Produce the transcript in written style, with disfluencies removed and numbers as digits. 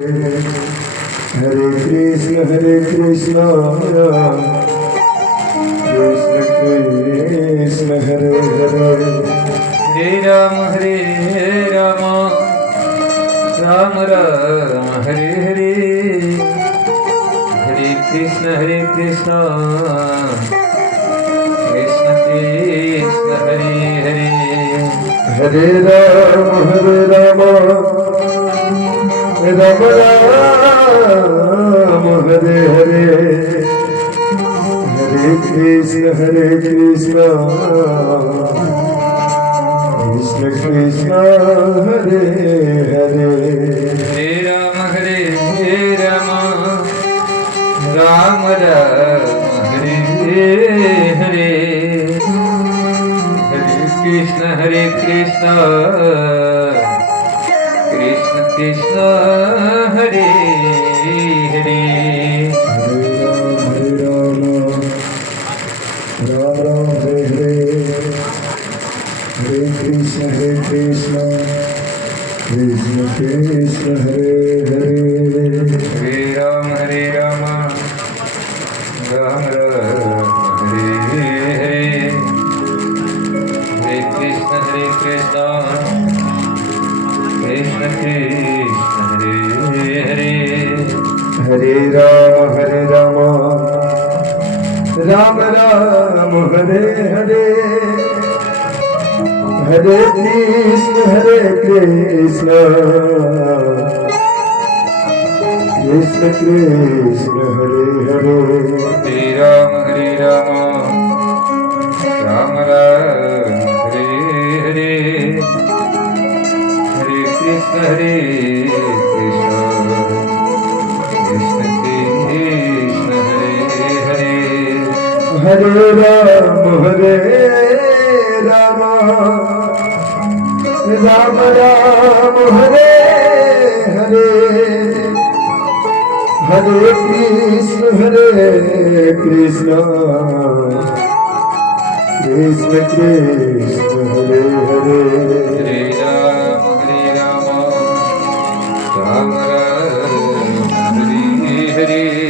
Hare Krishna, Hare Krishna, Krishna Krishna, Hare Hare, Hare Rama, Rama Rama, Hare Hare, Hare Krishna, Krishna Krishna, Hare Hare, Hare Rama, Hare Rama, Rama Rama, Hare Hare, Hare Krishna, Krishna Krishna, Hare Hare. Hare Rama, Rama Rama, Hare Hare, Hare Krishna, Krishna Krishna, Hare Hare. Hare Rama, Rama Rama, Hare Hare, Hare Krishna, Krishna Krishna, Hare Hare. Hare Rama, Rama Rama, Hare Hare, Hare Krishna, Krishna Krishna, Hare Hare. Hare Rama, Rama Rama, Hare Hare, Hare Krishna, Krishna Krishna, Hare Hare. Hare Rama, Rama Rama, Hare Hare, Hare Krishna, Krishna Krishna Krishna, Hare Hare. Hare Rama, Rama Rama, Hare Hare, Hare Krishna, Krishna Krishna